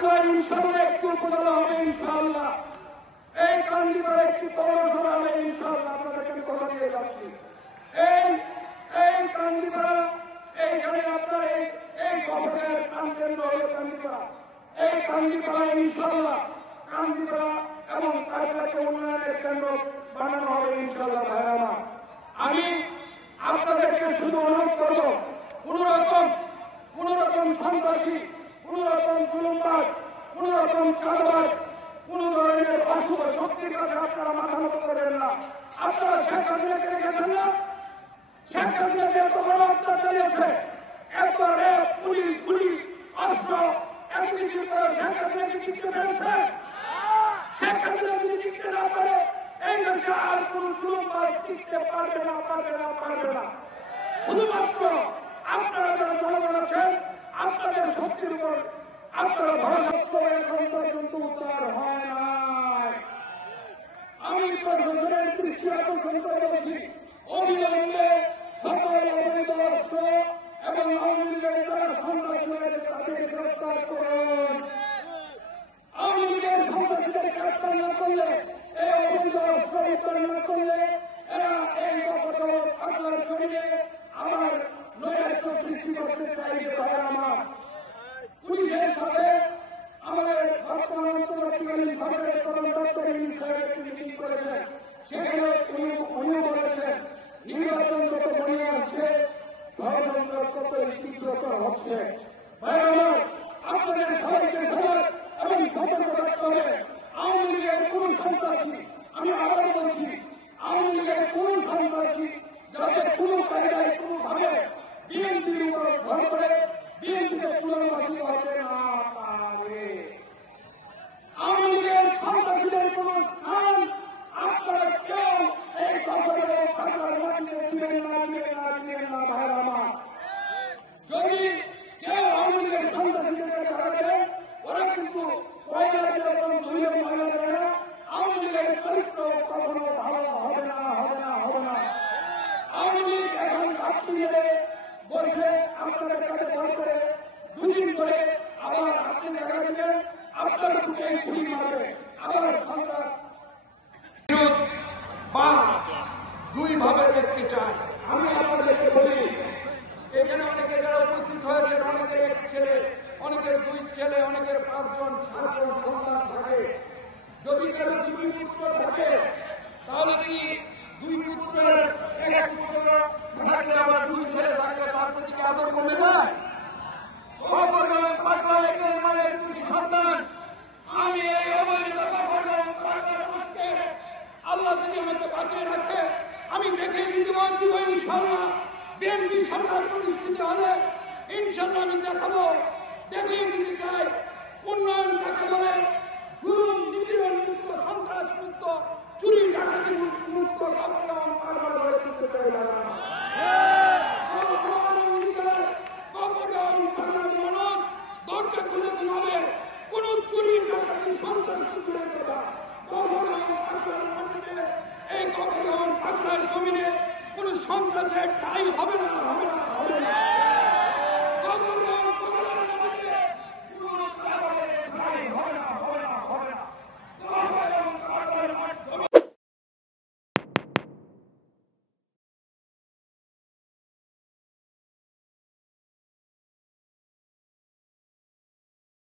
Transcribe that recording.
থাকলে ইনশাআল্লাহ একটু উপজেলা হবে ইনশাআল্লাহ, এই কান্দিপাড়া একটি পৌরসভা হবে ইনশাআল্লাহ। আপনাদেরকে আমি কথা দিয়ে যাচ্ছি, এই কান্দিপাড়া, এইখানে আপনার এই শহরের প্রাণকেন্দ্র হল কান্দিপাড়া। এই কান্দিপাড়া ইনশাআল্লাহ কান্দিপাড়া এবং তাকে উন্নয়নের কেন্দ্র বানানো হবে ইনশাআল্লাহ। ভাইরা, আমি আপনাদেরকে শুধু অনুরোধ করবো, কোন রকম সন্ত্রাসী, কোন রকম জুলুমবাজ, কোন রকম চাঁদাবাজ, কোন ধরনের অশুভ শক্তির কাছে আপনারা মাথা নত করবেন না। আপনারা শেখ হাসিনাকে দেখেছেন না? শেখ হাসিনাকে এত বড় হত্যা চালিয়েছে, এত র্যাব, পুলিশ, গুলি, অস্ত্র, এত কিছুর পরে শেখ হাসিনাকে টিকতে পেরেছে? শেখ হাসিনা যদি টিকতে না পারে, এই দেশে আর কোন জুলুমবাজ টিকতে পারবে না। শুধুমাত্র আপনারা যারা জনগণ আছেন, আপনাদের শক্তির উপর আপনারা ভরসা করে এখন পর্যন্ত উদ্ধার হয় নাই। আমি প্রশাসনের দৃষ্টি আকর্ষণ করে বলছি, অবিলম্বে সকল অবৈধ অস্ত্র এবং আওয়ামী লীগের যারা সন্ত্রাসী রয়েছে তাদের গ্রেপ্তার করুন। আওয়ামী লীগের সন্ত্রাসীদের গ্রেপ্তার না করলে, এই অবৈধ অস্ত্র উদ্ধার না করলে এরা এই আপনার জমিনে আমার নৈরাজ্য সৃষ্টি করতে চাইবে। আমার পুলিশের সাথে আমাদের বর্তমান অন্তর্বর্তীকালীন সরকারের প্রধান দপ্তরের বিষয়ে একটি মিটিং করেছেন। সেখানে উনিও বলেছেন, নির্বাচন যত ঘনিয়ে আসছে ষড়যন্ত্র তত তীব্রতর হচ্ছে। আপনাদের সবাইকে সজাগ এবং সতর্ক থাকতে হবে। আওয়ামী লীগের কোন সন্ত্রাসী, আমি আবার বলছি, আওয়ামী লীগের কোন সন্ত্রাসী যাতে কোন কায়দায় কোনভাবে বিএনপির উপর ভর করে বিএনপিকে পুনর্বাসিত হতে না পারে। আওয়ামী লীগের সন্ত্রাসীদের কোন স্থান আপনারা কেউ এই দখলে থাকার মাটিতে দিবেন না। ভাইরা আমার, যদি কেউ আওয়ামী লীগের সন্ত্রাসীদের থাকবে, ওরা কিন্তু পয়লা যেরকম ধুয়ে ময়লা দেয় না, আওয়ামী লীগের চরিত্র কখনো ভালো হবে না। আওয়ামী লীগ এখন ঘাটতি মেরে বসে আপনাদের কাছে ভর করে 2 দিন করে আবার আপনি জায়গা দিলেন, আপনার বুকে ছুরি মারবে, আবার সরকার বিরোধ বা দুইভাবে দেখতে চায়। আমি আপনাদেরকে বলি, এখানে অনেকে যারা উপস্থিত হয়েছেন, অনেকের 1 ছেলে, অনেকের 2 ছেলে, অনেকের 5 জন 7 জন সন্তান থাকে। যদি কারো 2 পুত্র থাকে, তাহলে কি 2 পুত্রের 1 পুত্র থাকলে আবার 2 ছেলে থাকলে তার প্রতি কি আদর কমে যায়? মায়ের 2 সন্তান, আমি এই অবৈধ আল্লাহ যদি আমাকে বাঁচিয়ে রাখে, আমি দেখে দিতে পারছি ইনশাআল্লাহ। বিএনপি সরকার প্রতিষ্ঠিত হলে ইনশাআল্লাহ আমি দেখাবো, দেখিয়ে দিতে চাই উন্নয়ন কাকে বলে, জুলুম নিপীড়ন মুক্ত, সন্ত্রাস মুক্ত, চুরি ডাকাতি মুক্ত কবরগাঁও কারবার গড়ে তুলতে চাই। কবরগাঁও বাংলার মানুষ দরজা খুলে ঘুমাবে, কোন চুরি ডাকাতি সন্ত্রাস তুলে দেবা। এই কবরগাঁও বাংলার জমিনে কোন সন্ত্রাসের ঠাঁই হবে না।